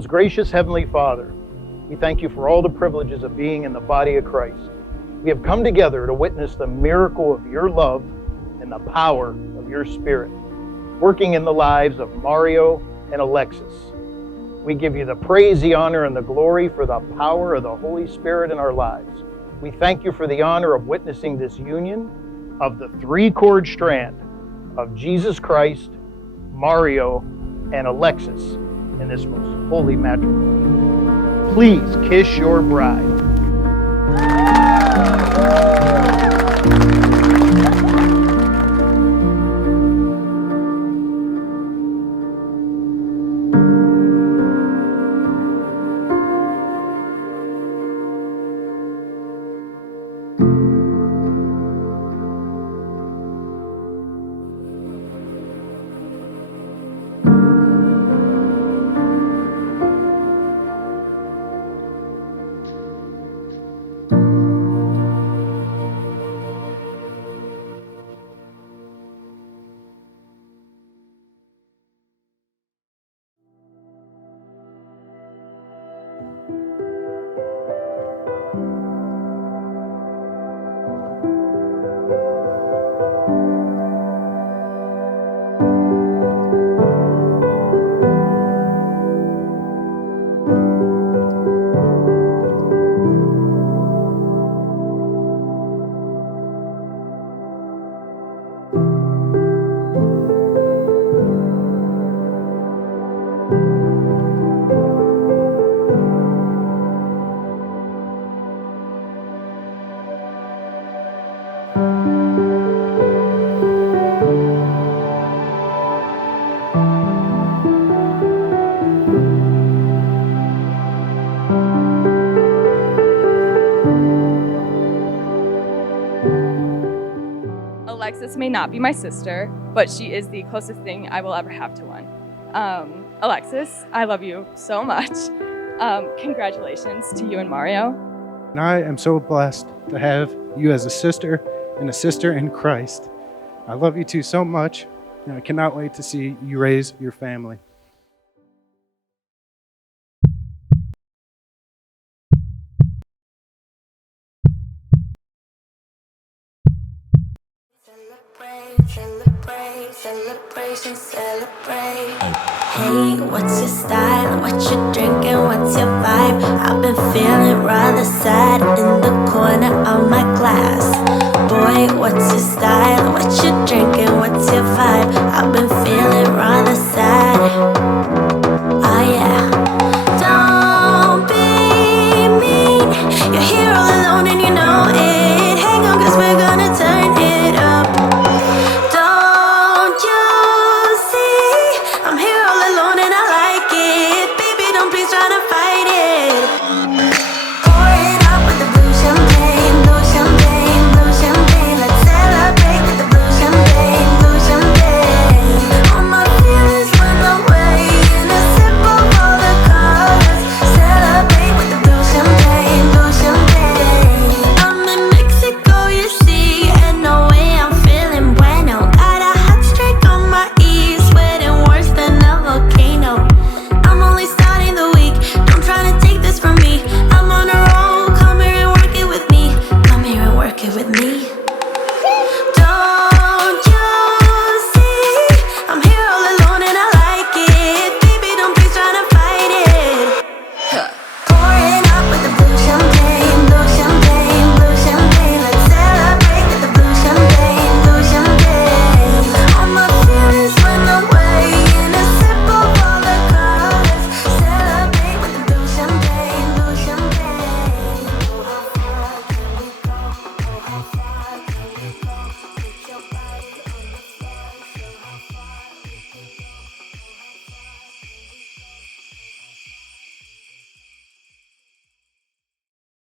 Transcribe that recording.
Most gracious Heavenly Father, we thank you for all the privileges of being in the body of Christ. We have come together to witness the miracle of your love and the power of your Spirit, working in the lives of Mario and Alexis. We give you the praise, the honor, and the glory for the power of the Holy Spirit in our lives. We thank you for the honor of witnessing this union of the three-chord strand of Jesus Christ, Mario, and Alexis in this most holy matrimony. Please kiss your bride. Alexis may not be my sister, but she is the closest thing I will ever have to one. Alexis, I love you so much. Congratulations to you and Mario. And I am so blessed to have you as a sister and a sister in Christ. I love you two so much, and I cannot wait to see you raise your family. Celebration, celebrate. Hey, what's your style? What you drinking? What's your vibe? I've been feeling rather sad in the corner of my glass.